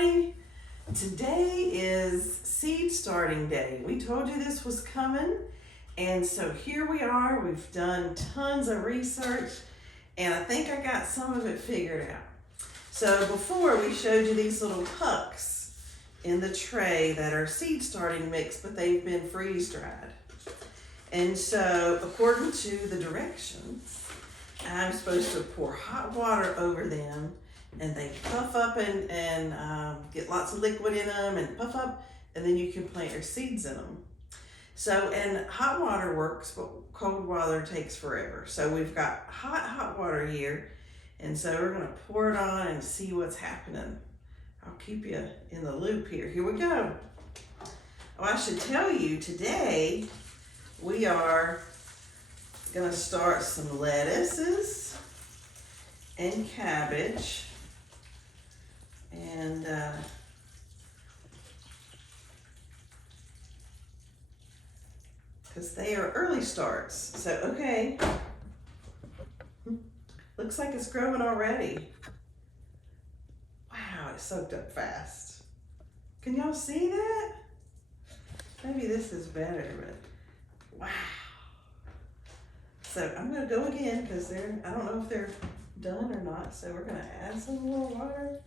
everybody. Today is seed starting day. We told you this was coming, and so here we are. We've done tons of research, and I think I got some of it figured out. So before, we showed you these little pucks in the tray that are seed starting mix, but they've been freeze dried. And so according to the directions, I'm supposed to pour hot water over them, and they puff up and get lots of liquid in them and puff up, and then you can plant your seeds in them. So, and hot water works, but cold water takes forever. So we've got hot water here, and so we're gonna pour it on and see what's happening. I'll keep you in the loop here. Here we go. Oh, I should tell you, today we are gonna start some lettuces and cabbage, and because they are early starts. So, okay, looks like it's growing already. Wow, it soaked up fast. Can y'all see that? Maybe this is better, but wow. So I'm gonna go again because I don't know if they're done or not. So we're gonna add some more water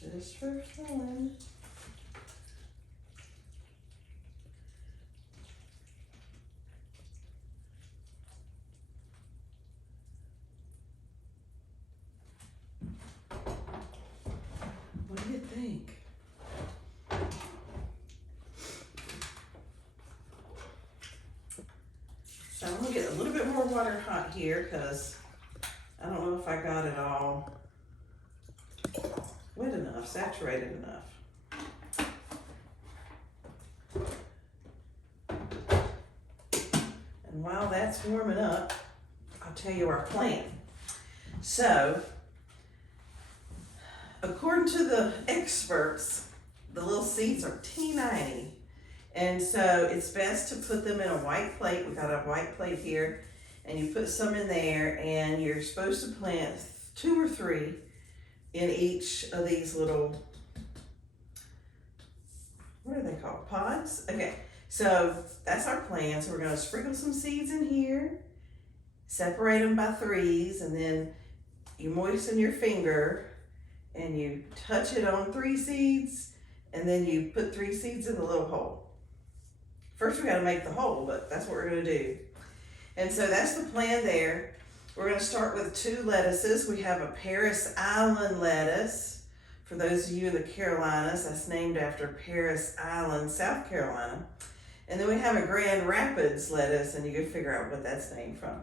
just for fun. What do you think? So I'm gonna get a little bit more water hot here because I don't know if I got it all wet enough, saturated enough. And while that's warming up, I'll tell you our plan. So, according to the experts, the little seeds are teeny. And so it's best to put them in a white plate. We got a white plate here, and you put some in there, and you're supposed to plant 2 or 3 in each of these little, what are they called? Pods? Okay, so that's our plan. So we're gonna sprinkle some seeds in here, separate them by 3s, and then you moisten your finger and you touch it on 3 seeds, and then you put 3 seeds in the little hole. First we gotta make the hole, but that's what we're gonna do. And so that's the plan there. We're gonna start with 2 lettuces. We have a Paris Island lettuce. For those of you in the Carolinas, that's named after Paris Island, South Carolina. And then we have a Grand Rapids lettuce, and you can figure out what that's named from.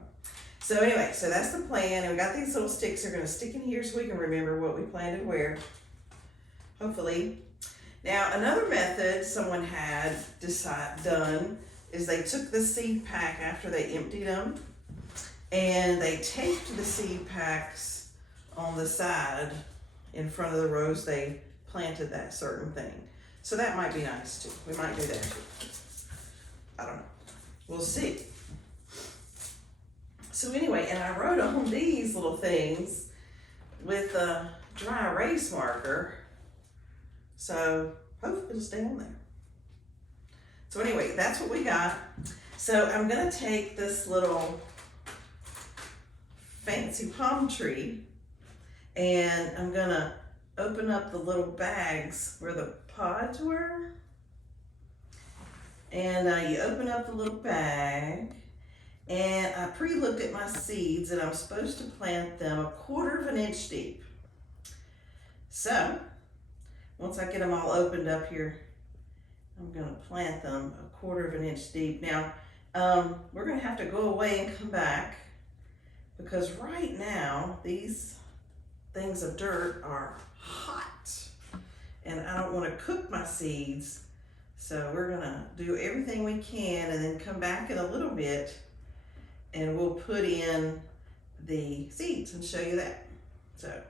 So anyway, so that's the plan, and we got these little sticks that are gonna stick in here so we can remember what we planted where, hopefully. Now, another method someone had done is they took the seed pack after they emptied them, and they taped the seed packs on the side in front of the rows they planted that certain thing. So that might be nice too. We might do that too. I don't know. We'll see. So anyway, and I wrote on these little things with a dry erase marker. So hopefully it'll stay on there. So anyway, that's what we got. So I'm gonna take this little fancy palm tree, and I'm gonna open up the little bags where the pods were. And you open up the little bag, and I pre-looked at my seeds, and I'm supposed to plant them 1/4 of an inch deep. So once I get them all opened up here, I'm gonna plant them 1/4 of an inch deep. Now, we're gonna have to go away and come back, because right now these things of dirt are hot, and I don't wanna cook my seeds. So we're gonna do everything we can and then come back in a little bit, and we'll put in the seeds and show you that. So,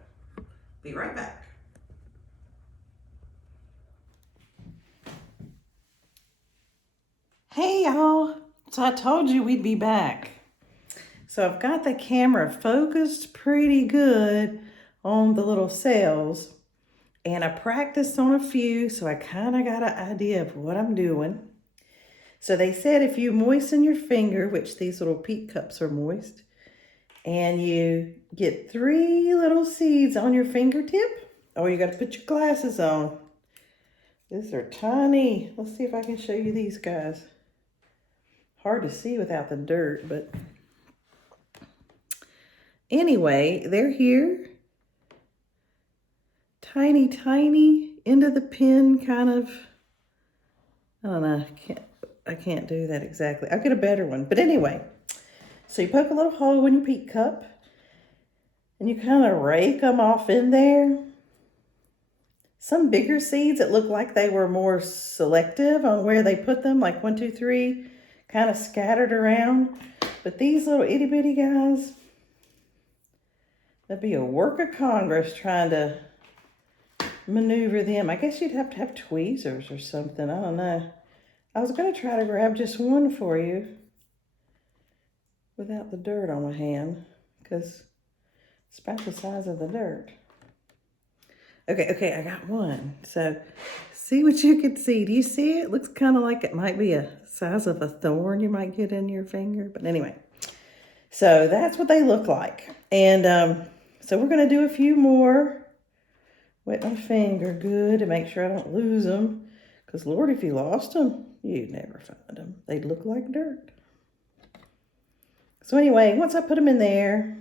be right back. Hey y'all, so I told you we'd be back. So I've got the camera focused pretty good on the little cells, and I practiced on a few, so I kind of got an idea of what I'm doing. So they said if you moisten your finger, which these little peat cups are moist, and you get 3 little seeds on your fingertip, oh, you got to put your glasses on. These are tiny. Let's see if I can show you these guys. Hard to see without the dirt, but anyway, they're here. Tiny, tiny, into the pin kind of. I don't know, I can't do that exactly. I'll get a better one. But anyway, so you poke a little hole in your peat cup and you kind of rake them off in there. Some bigger seeds, it looked like they were more selective on where they put them, like 1, 2, 3, kind of scattered around. But these little itty bitty guys, that'd be a work of Congress trying to maneuver them. I guess you'd have to have tweezers or something. I don't know. I was going to try to grab just one for you without the dirt on my hand, because it's about the size of the dirt. Okay, I got one. So see what you can see. Do you see it? It looks kind of like it might be a size of a thorn you might get in your finger. But anyway, so that's what they look like. And so we're going to do a few more. Wet my finger good to make sure I don't lose them. Because Lord, if you lost them, you'd never find them. They'd look like dirt. So anyway, once I put them in there,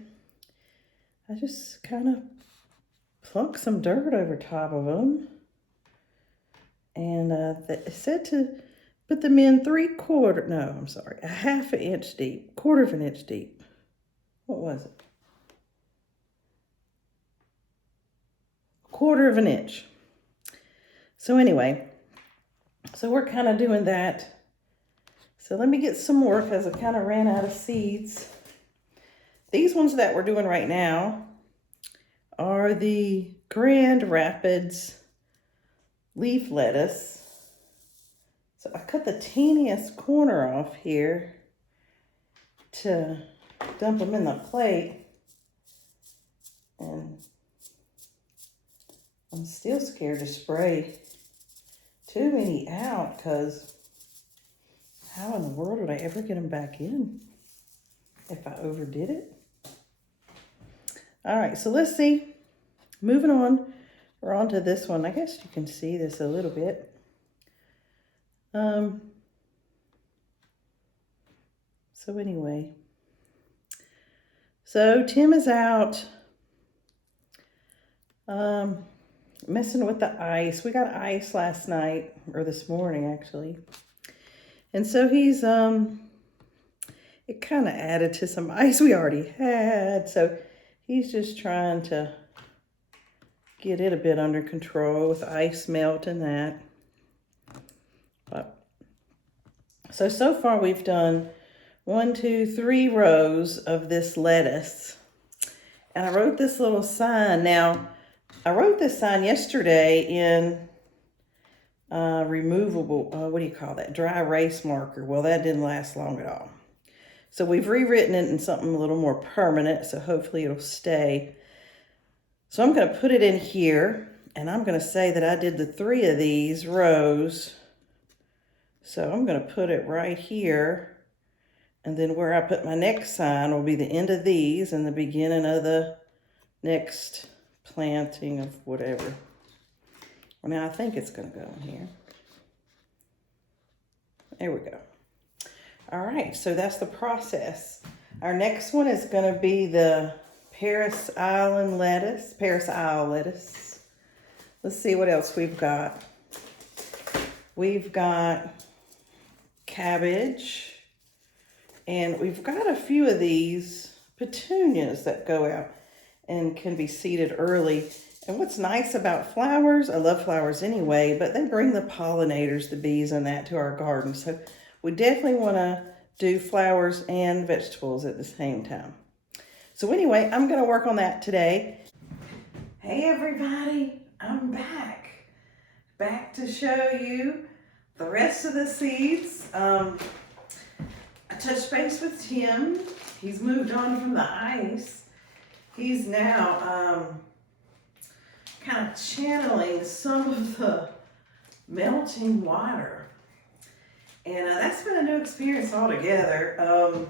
I just kind of plunk some dirt over top of them. And it said to put them in a half an inch deep, 1/4 of an inch deep. What was it? 1/4 of an inch. So anyway, so we're kind of doing that. So let me get some more because I kind of ran out of seeds. These ones that we're doing right now are the Grand Rapids leaf lettuce. So I cut the teeniest corner off here to dump them in the plate. And I'm still scared to spray too many out, because how in the world would I ever get them back in if I overdid it? All right, so let's see. Moving on, we're on to this one. I guess you can see this a little bit. So anyway, so Tim is out messing with the ice. We got ice last night, or this morning actually. And so he's, it kind of added to some ice we already had. So he's just trying to get it a bit under control with ice melt and that. But, so far we've done 1, 2, 3 rows of this lettuce. And I wrote this little sign. Now, I wrote this sign yesterday in removable, what do you call that? Dry erase marker. Well, that didn't last long at all. So we've rewritten it in something a little more permanent, so hopefully it'll stay. So I'm going to put it in here, and I'm going to say that I did the 3 of these rows. So I'm going to put it right here, and then where I put my next sign will be the end of these and the beginning of the next planting of whatever. Well, now I think it's going to go in here. There we go. All right, so that's the process. Our next one is going to be the Paris Isle lettuce. Let's see what else we've got. We've got cabbage, and we've got a few of these petunias that go out and can be seeded early. And what's nice about flowers, I love flowers anyway, but they bring the pollinators, the bees and that, to our garden. So we definitely want to do flowers and vegetables at the same time. So anyway, I'm going to work on that today. Hey everybody, I'm back to show you the rest of the seeds. I touched base with Tim. He's moved on from the ice. He's now kind of channeling some of the melting water. And that's been a new experience altogether.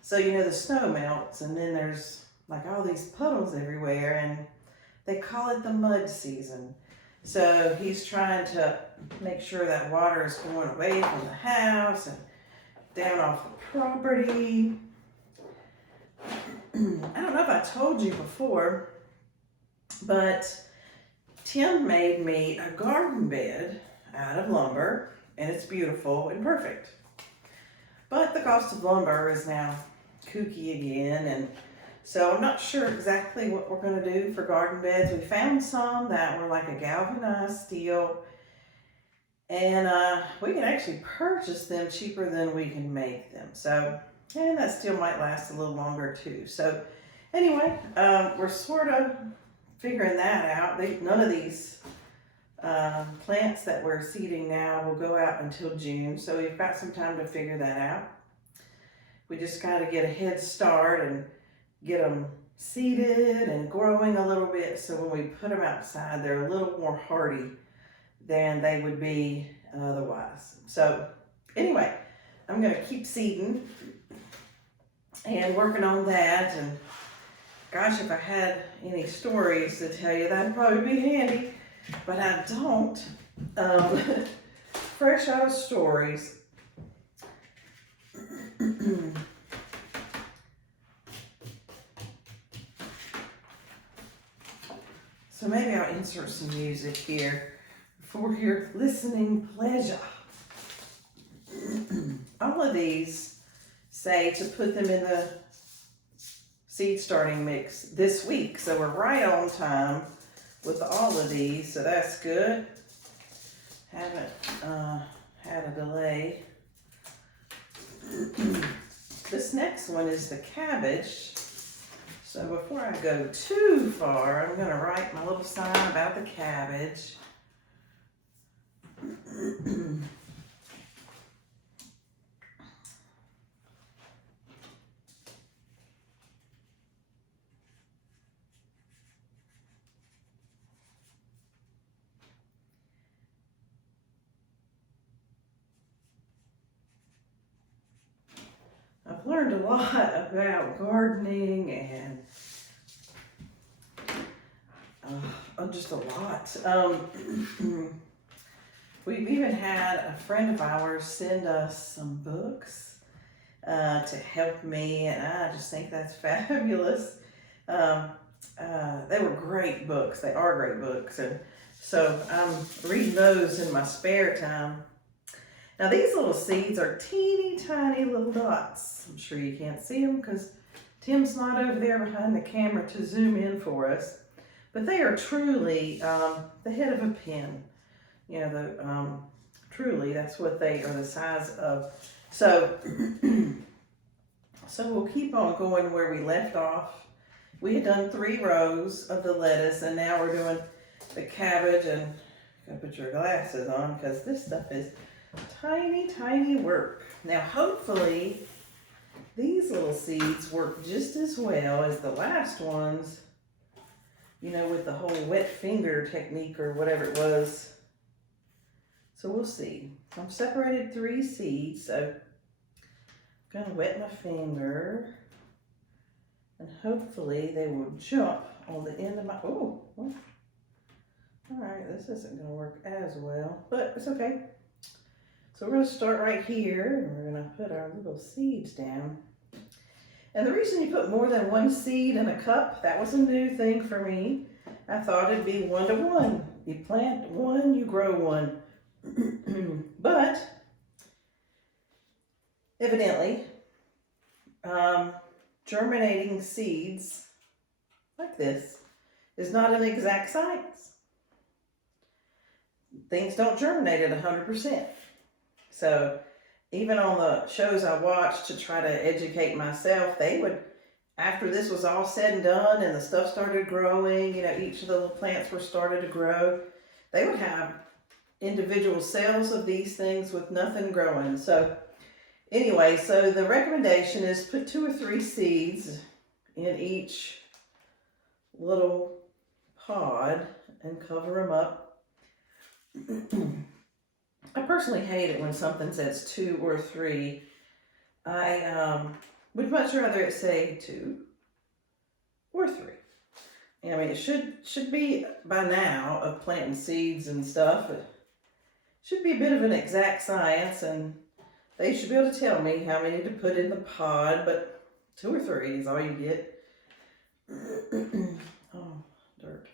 So, you know, the snow melts and then there's like all these puddles everywhere, and they call it the mud season. So he's trying to make sure that water is going away from the house and down off the property. I don't know if I told you before, but Tim made me a garden bed out of lumber, and it's beautiful and perfect. But the cost of lumber is now kooky again, and so I'm not sure exactly what we're going to do for garden beds. We found some that were like a galvanized steel, and we can actually purchase them cheaper than we can make them. So, and that still might last a little longer too. So anyway, we're sort of figuring that out. None of these plants that we're seeding now will go out until June, so we've got some time to figure that out. We just got to get a head start and get them seeded and growing a little bit, so when we put them outside, they're a little more hardy than they would be otherwise. So anyway, I'm going to keep seeding and working on that. And gosh, if I had any stories to tell you, that'd probably be handy, but I don't. Fresh out of stories. So maybe I'll insert some music here for your listening pleasure. All of these say to put them in the seed starting mix this week. So we're right on time with all of these, so that's good. Haven't had a delay. This next one is the cabbage. So before I go too far, I'm going to write my little sign about the cabbage. I've learned a lot about gardening and just a lot. We've even had a friend of ours send us some books to help me, and I just think that's fabulous. They were great books. They are great books, and so I'm reading those in my spare time. Now these little seeds are teeny tiny little dots. I'm sure you can't see them because Tim's not over there behind the camera to zoom in for us. But they are truly the head of a pin. You know, truly that's what they are the size of. So, so we'll keep on going where we left off. We had done 3 rows of the lettuce, and now we're doing the cabbage. And you gotta put your glasses on because this stuff is tiny, tiny work. Now, hopefully, these little seeds work just as well as the last ones, you know, with the whole wet finger technique or whatever it was. So we'll see. I've separated 3 seeds, so I'm gonna wet my finger, and hopefully they will jump on the end of my, oh, well, all right, this isn't gonna work as well, but it's okay. So we're going to start right here, and we're going to put our little seeds down. And the reason you put more than 1 seed in a cup, that was a new thing for me. I thought it'd be 1 to 1. You plant 1, you grow 1. But evidently, germinating seeds like this is not an exact science. Things don't germinate at 100%. So even on the shows I watched to try to educate myself, they would, after this was all said and done and the stuff started growing, you know, each of the little plants were started to grow, they would have individual cells of these things with nothing growing. So anyway, so the recommendation is put 2 or 3 seeds in each little pod and cover them up. I personally hate it when something says 2 or 3. I would much rather it say 2 or 3. I mean, it should be by now of planting seeds and stuff. It should be a bit of an exact science, and they should be able to tell me how many to put in the pod, but 2 or 3 is all you get. Oh, dirt.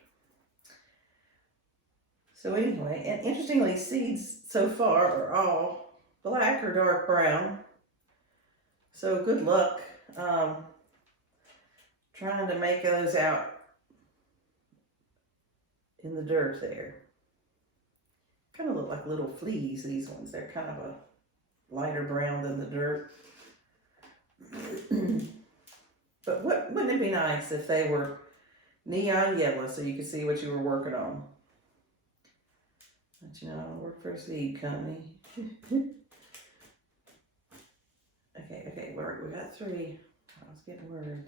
So anyway, and interestingly, seeds so far are all black or dark brown. So good luck trying to make those out in the dirt there. Kind of look like little fleas, these ones. They're kind of a lighter brown than the dirt. But wouldn't it be nice if they were neon yellow so you could see what you were working on? But you know, I work for a seed company. Okay, we got 3. I was getting worried.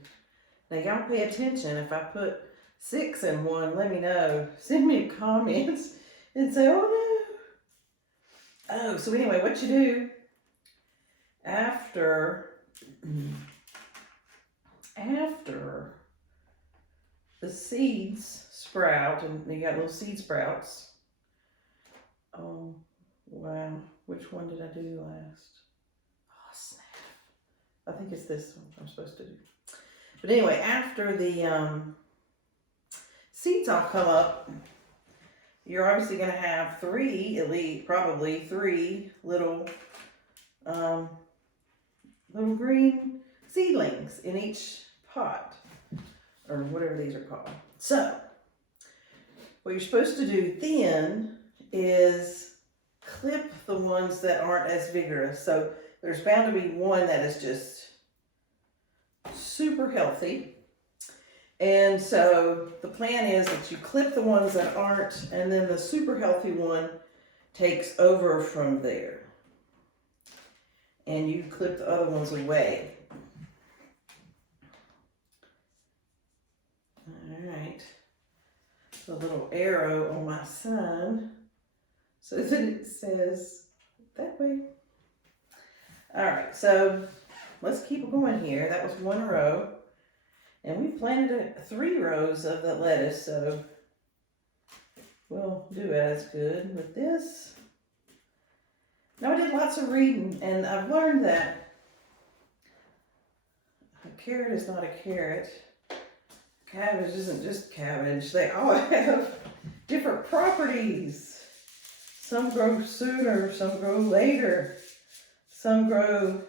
Now y'all pay attention. If I put 6 in one, let me know. Send me comments and say, oh no. Oh, so anyway, what you do after the seeds sprout, and you got little seed sprouts. Oh, wow. Which one did I do last? Oh, snap. I think it's this one I'm supposed to do. But anyway, after the seeds all come up, you're obviously going to have 3, at least, probably 3 little green seedlings in each pot, or whatever these are called. So, what you're supposed to do then is clip the ones that aren't as vigorous. So, there's bound to be one that is just super healthy. And so the plan is that you clip the ones that aren't, and then the super healthy one takes over from there. And you clip the other ones away. All right. The little arrow on my sign so that it says that way. All right, so let's keep going here. That was 1 row. And we planted 3 rows of the lettuce, so we'll do as good with this. Now, I did lots of reading, and I've learned that a carrot is not a carrot. Cabbage isn't just cabbage. They all have different properties. Some grow sooner, some grow later. Some grow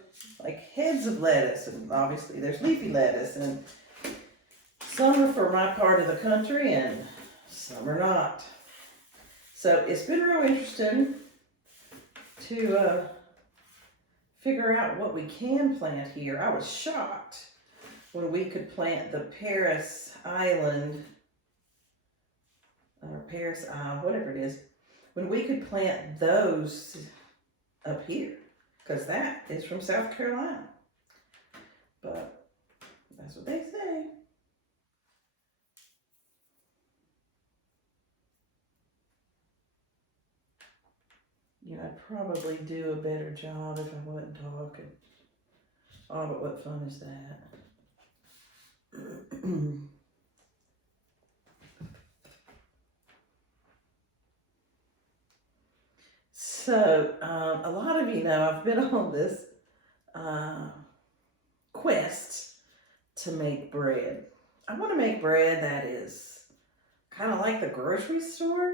like heads of lettuce, and obviously there's leafy lettuce, and some are for my part of the country and some are not. So it's been real interesting to figure out what we can plant here. I was shocked when we could plant the Paris Island, or Paris Isle, whatever it is, when we could plant those up here, because that is from South Carolina. But that's what they say. You know, I'd probably do a better job if I wasn't talking. Oh, but what fun is that? So, a lot of you know I've been on this quest to make bread. I want to make bread that is kind of like the grocery store.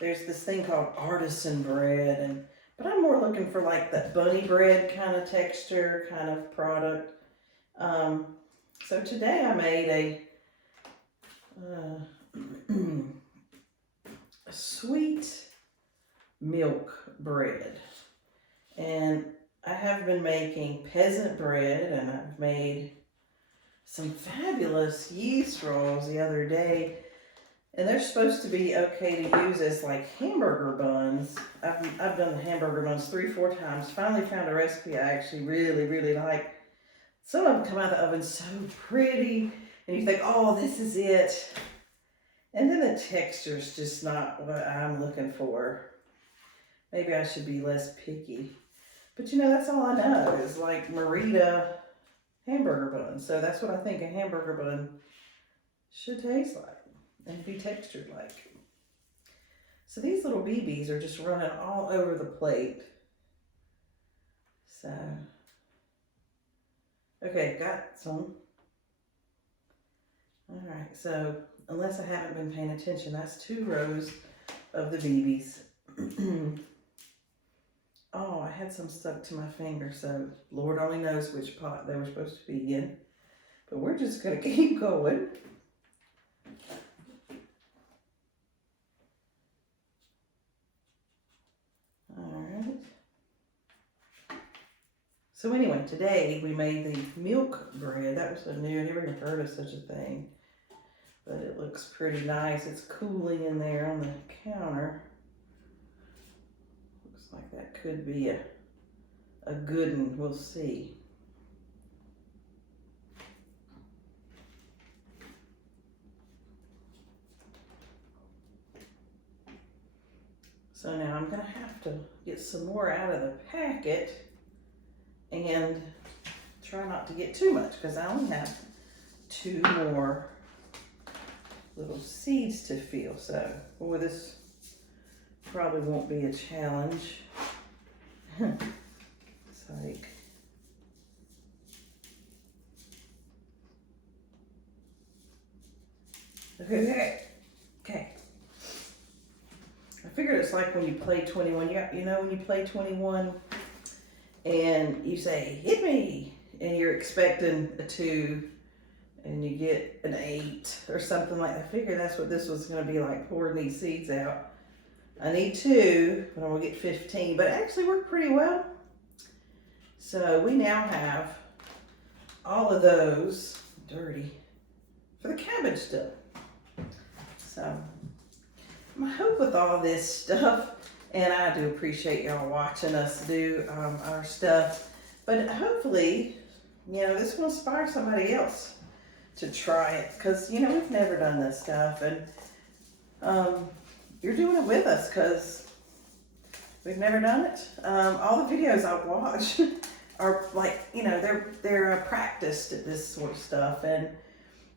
There's this thing called artisan bread, but I'm more looking for like that bunny bread kind of texture, kind of product. So today I made a sweet milk bread, and I have been making peasant bread, and I've made some fabulous yeast rolls the other day. And they're supposed to be okay to use as like hamburger buns. I've done the hamburger buns 3-4 times. Finally found a recipe I actually really like. Some of them come out of the oven so pretty, and you think, oh, this is it. And then the texture's just not what I'm looking for. Maybe I should be less picky. But you know, that's all I know is like Merita hamburger bun. So that's what I think a hamburger bun should taste like and be textured like. So these little BBs are just running all over the plate. So, okay, got some. All right, so unless I haven't been paying attention, that's 2 rows of the BBs. Oh, I had some stuck to my finger, so Lord only knows which pot they were supposed to be in. But we're just gonna keep going. All right. So anyway, today we made the milk bread. That was so new, I never even heard of such a thing. But it looks pretty nice. It's cooling in there on the counter. Looks like that could be a good one, we'll see. So now I'm gonna have to get some more out of the packet and try not to get too much because I only have 2 more little seeds to fill. So, boy, this probably won't be a challenge. It's like, okay. I figured it's like when you play 21. You know when you play 21 and you say, hit me, and you're expecting a 2 and you get an 8 or something like that. I figured that's what this was going to be like, pouring these seeds out. I need 2, but I'm going to get 15, but it actually worked pretty well. So we now have all of those dirty for the cabbage stuff. So my hope with all this stuff, and I do appreciate y'all watching us do our stuff, but hopefully, you know, this will inspire somebody else to try it, because, you know, we've never done this stuff, and you're doing it with us because we've never done it. All the videos I watch are like, you know, they're practiced at this sort of stuff, and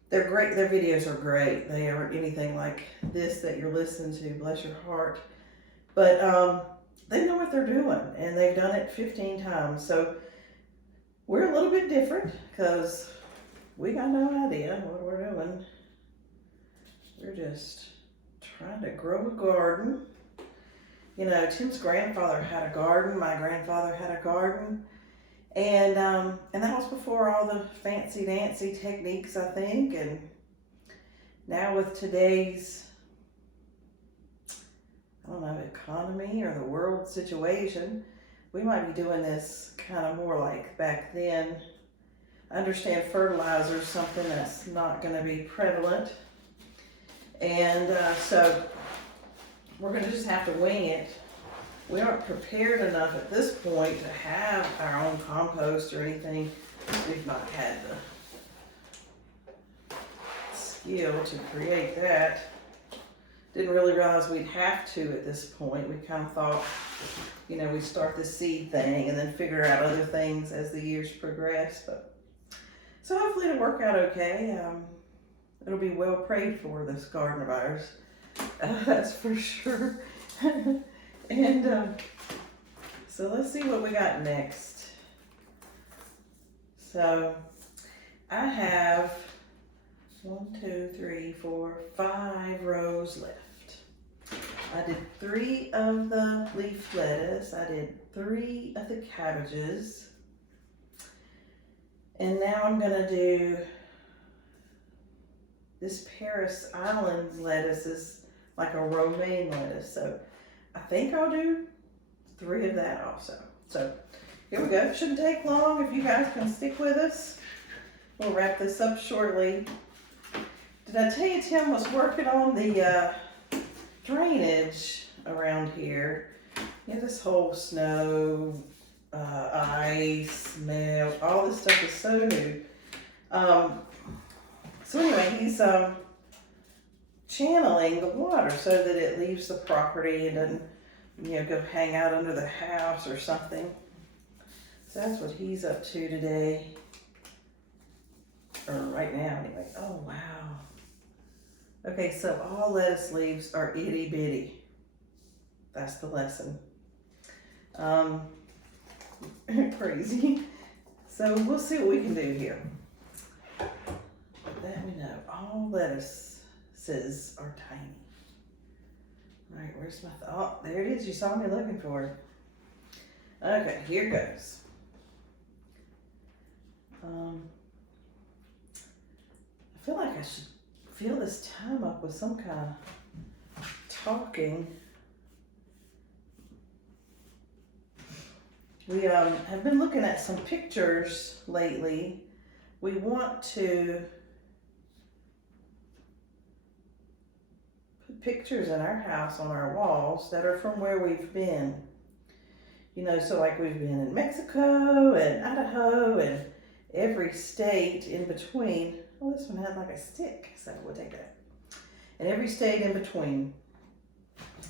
they're great. Their videos are great. They aren't anything like this that you're listening to, bless your heart. But they know what they're doing, and they've done it 15 times. So we're a little bit different because we got no idea what we're doing. We're just trying to grow a garden. You know, Tim's grandfather had a garden. My grandfather had a garden. And that was before all the fancy dancy techniques, I think. And now with today's, I don't know, economy or the world situation, we might be doing this kind of more like back then. I understand fertilizer is something that's not going to be prevalent. And so we're going to just have to wing it. We aren't prepared enough at this point to have our own compost or anything. We've not had the skill to create that. Didn't really realize we'd have to at this point. We kind of thought, you know, we'd start the seed thing and then figure out other things as the years progress. But so hopefully it'll work out okay. It'll be well prayed for, this garden of ours. That's for sure. And so let's see what we got next. So I have 1, 2, 3, 4, 5 rows left. I did 3 of the leaf lettuce. I did 3 of the cabbages. And now I'm gonna do this Paris Island lettuce is like a romaine lettuce. So I think I'll do 3 of that also. So here we go. Shouldn't take long if you guys can stick with us. We'll wrap this up shortly. Did I tell you Tim was working on the drainage around here? You know, this whole snow ice, milk, all this stuff is so new. So anyway, he's channeling the water so that it leaves the property and doesn't, go hang out under the house or something. So that's what he's up to today. Or right now anyway. Oh wow. Okay, so all lettuce leaves are itty bitty. That's the lesson. Crazy. So we'll see what we can do here. That we know. All lettuces are tiny. All right, where's my, oh, there it is. You saw me looking for it. Okay, here goes. I feel like I should fill this time up with some kind of talking. We have been looking at some pictures lately. We want to put pictures in our house on our walls that are from where we've been. So like we've been in Mexico and Idaho and every state in between. Oh, this one had like a stick, so we'll take that. And every state in between.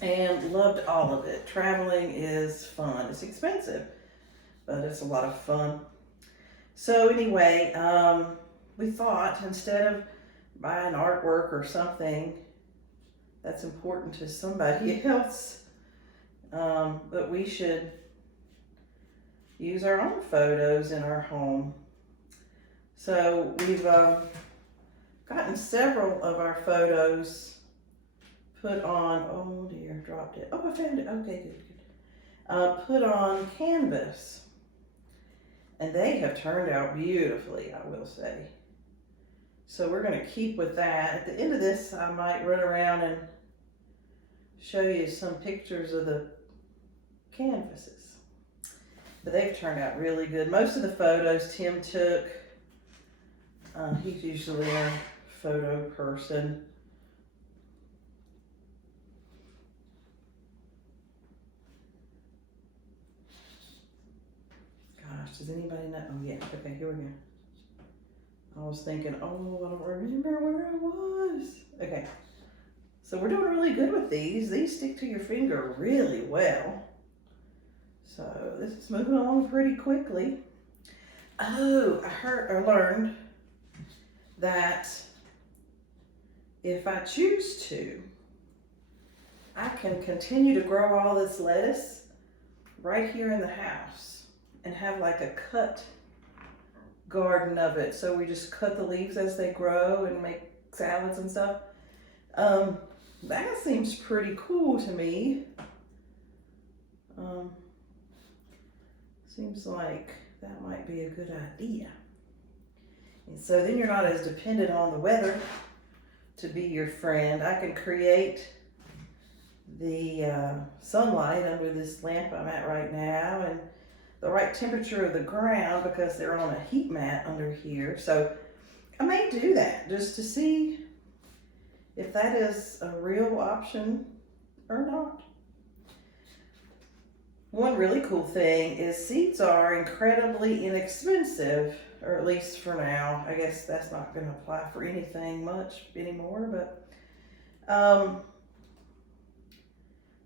And loved all of it. Traveling is fun. It's expensive, but it's a lot of fun. So anyway, we thought instead of buying artwork or something that's important to somebody else, that we should use our own photos in our home. So we've gotten several of our photos put on, oh dear, dropped it. Oh, I found it. Okay, good. Put on canvas. And they have turned out beautifully, I will say. So we're going to keep with that. At the end of this, I might run around and show you some pictures of the canvases. But they've turned out really good. Most of the photos Tim took. He's usually our photo person. Gosh, does anybody know? Oh yeah, okay, here we go. I was thinking, oh, I don't remember where I was. Okay, so we're doing really good with these. These stick to your finger really well. So this is moving along pretty quickly. Oh, I learned that if I choose to, I can continue to grow all this lettuce right here in the house and have like a cut garden of it. So we just cut the leaves as they grow and make salads and stuff. That seems pretty cool to me. Seems like that might be a good idea. And so then you're not as dependent on the weather to be your friend. I can create the sunlight under this lamp I'm at right now and the right temperature of the ground because they're on a heat mat under here. So I may do that just to see if that is a real option or not. One really cool thing is seeds are incredibly inexpensive, or at least for now. I guess that's not going to apply for anything much anymore, but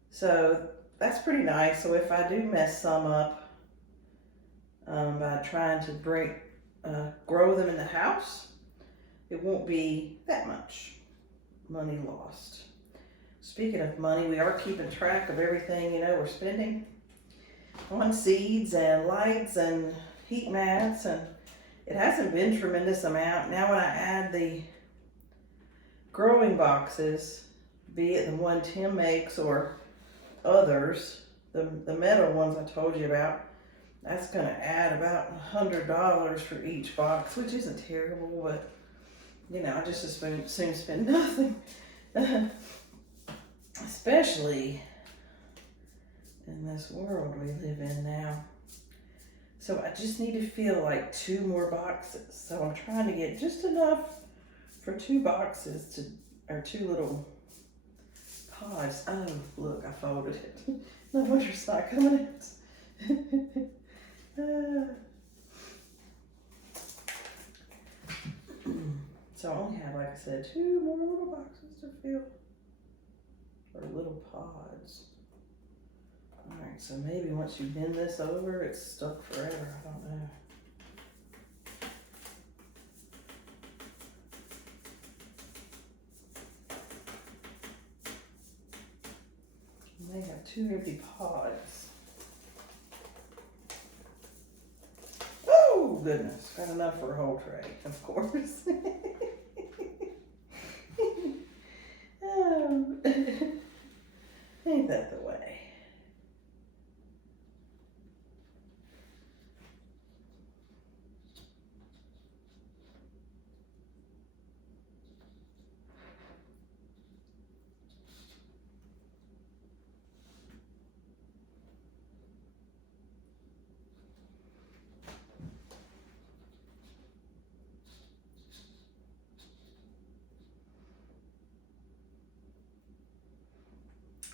so that's pretty nice. So if I do mess some up by trying to grow them in the house, it won't be that much money lost. Speaking of money, we are keeping track of everything we're spending on seeds and lights and heat mats, and it hasn't been tremendous amount. Now when I add the growing boxes, be it the one Tim makes or others, the metal ones I told you about, that's going to add about $100 for each box, which isn't terrible, but I just as soon spend nothing, especially in this world we live in now. So I just need to fill like 2 more boxes. So I'm trying to get just enough for 2 boxes or 2 little pods. Oh, look, I folded it. No wonder it's not coming out. So I only have, like I said, 2 more little boxes to fill, or little pods. All right, so maybe once you bend this over, it's stuck forever. I don't know. And they have 2 empty pods. Oh goodness, got enough for a whole tray, of course. Oh. Ain't that the way?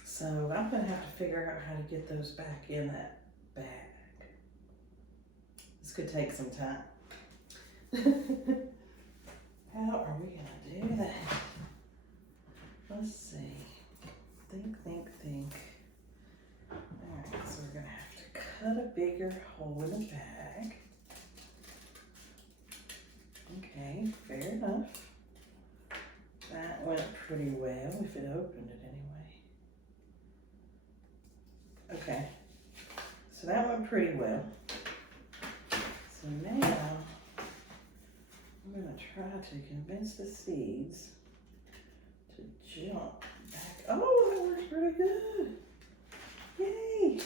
So I'm gonna have to figure out how to get those back in that bag. This could take some time. How are we gonna do that? Let's see. Think. Alright, so we're gonna have to cut a bigger hole in the bag. Okay, fair enough. That went pretty well, if it opened it anyway. Okay, so that went pretty well. So now, I'm gonna try to convince the seeds to jump back. Oh, that works pretty good. Yay!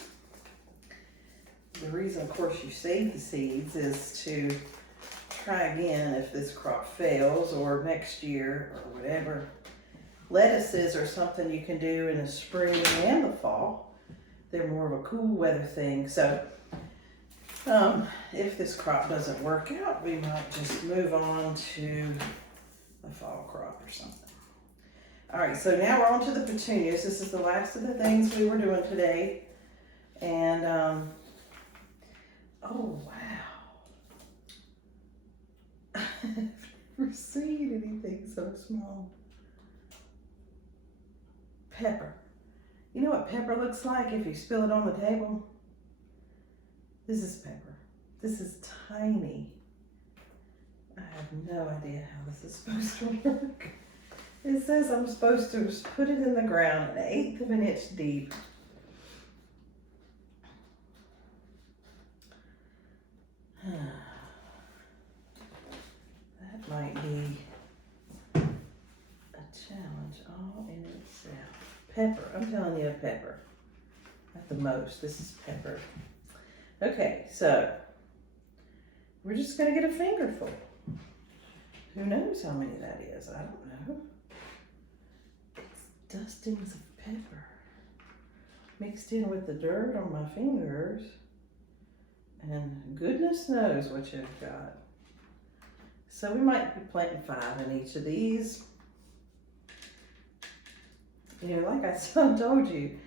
The reason, of course, you save the seeds is to try again if this crop fails, or next year, or whatever. Lettuces are something you can do in the spring and the fall. They're more of a cool weather thing. So if this crop doesn't work out, we might just move on to a fall crop or something. All right, so now we're on to the petunias. This is the last of the things we were doing today. And, oh, wow. I've never seen anything so small. Pepper. You know what pepper looks like if you spill it on the table? This is pepper. This is tiny. I have no idea how this is supposed to work. It says I'm supposed to put it in the ground 1/8 of an inch deep. That might be a challenge all in itself. Pepper, I'm telling you, pepper. At the most, this is pepper. Okay, so we're just gonna get a fingerful. Who knows how many that is? I don't know. It's dustings of pepper mixed in with the dirt on my fingers. And goodness knows what you've got. So we might be planting 5 in each of these. You know, like I told you,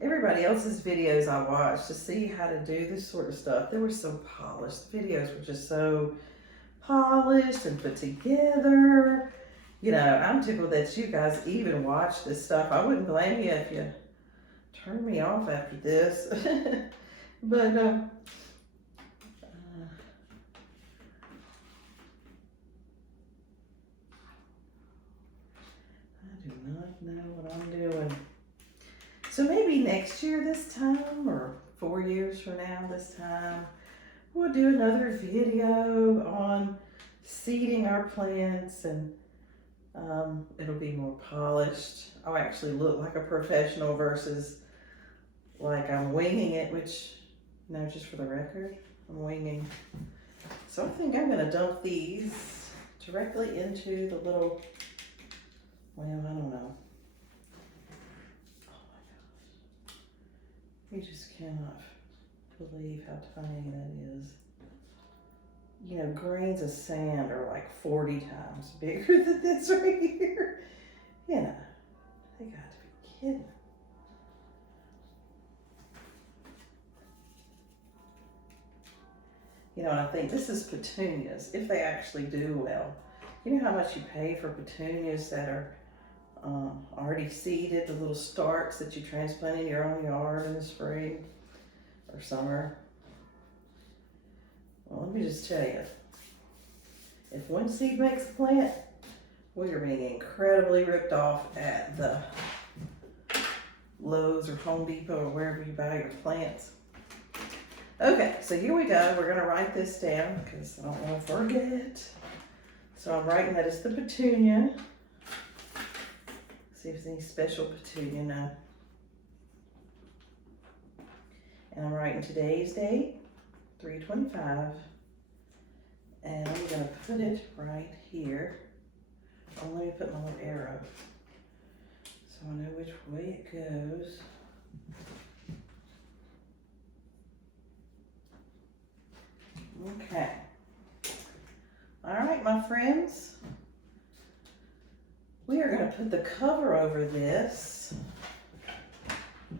everybody else's videos I watched to see how to do this sort of stuff, they were so polished. Videos were just so polished and put together. You know, I'm tickled that you guys even watch this stuff. I wouldn't blame you if you turned me off after this. But, I do not know what I'm doing. So maybe next year this time, or 4 years from now this time, we'll do another video on seeding our plants, and it'll be more polished. I'll actually look like a professional versus like I'm winging it, which, you know, just for the record, I'm winging. So I think I'm gonna dump these directly into the little, well, I don't know. Oh my gosh. You just cannot believe how tiny that is. You know, grains of sand are like 40 times bigger than this right here. You know, they got to be kidding. You know, and I think this is petunias, if they actually do well. You know how much you pay for petunias that are already seeded, the little starts that you transplant in your own yard in the spring or summer? Well, let me just tell you, if one seed makes a plant, we are being incredibly ripped off at the Lowe's or Home Depot or wherever you buy your plants. Okay, so here we go. We're gonna write this down because I don't want to forget. So I'm writing that it's the petunia. See if there's any special petunia now. And I'm writing today's date, 3/25. And I'm gonna put it right here. Oh, let me put my little arrow so I know which way it goes. Okay. All right, my friends. We are going to put the cover over this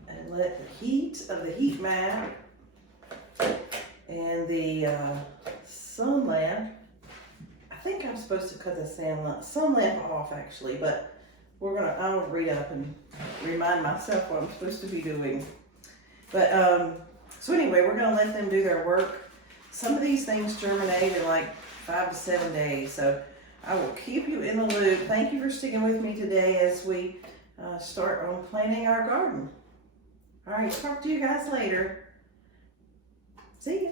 and let the heat of the heat mat and the sun lamp, I think I'm supposed to cut the sun lamp off actually, but I'll read up and remind myself what I'm supposed to be doing. But so anyway, we're going to let them do their work. Some of these things germinate in like 5 to 7 days, so I will keep you in the loop. Thank you for sticking with me today as we start on planting our garden. All right, talk to you guys later. See ya.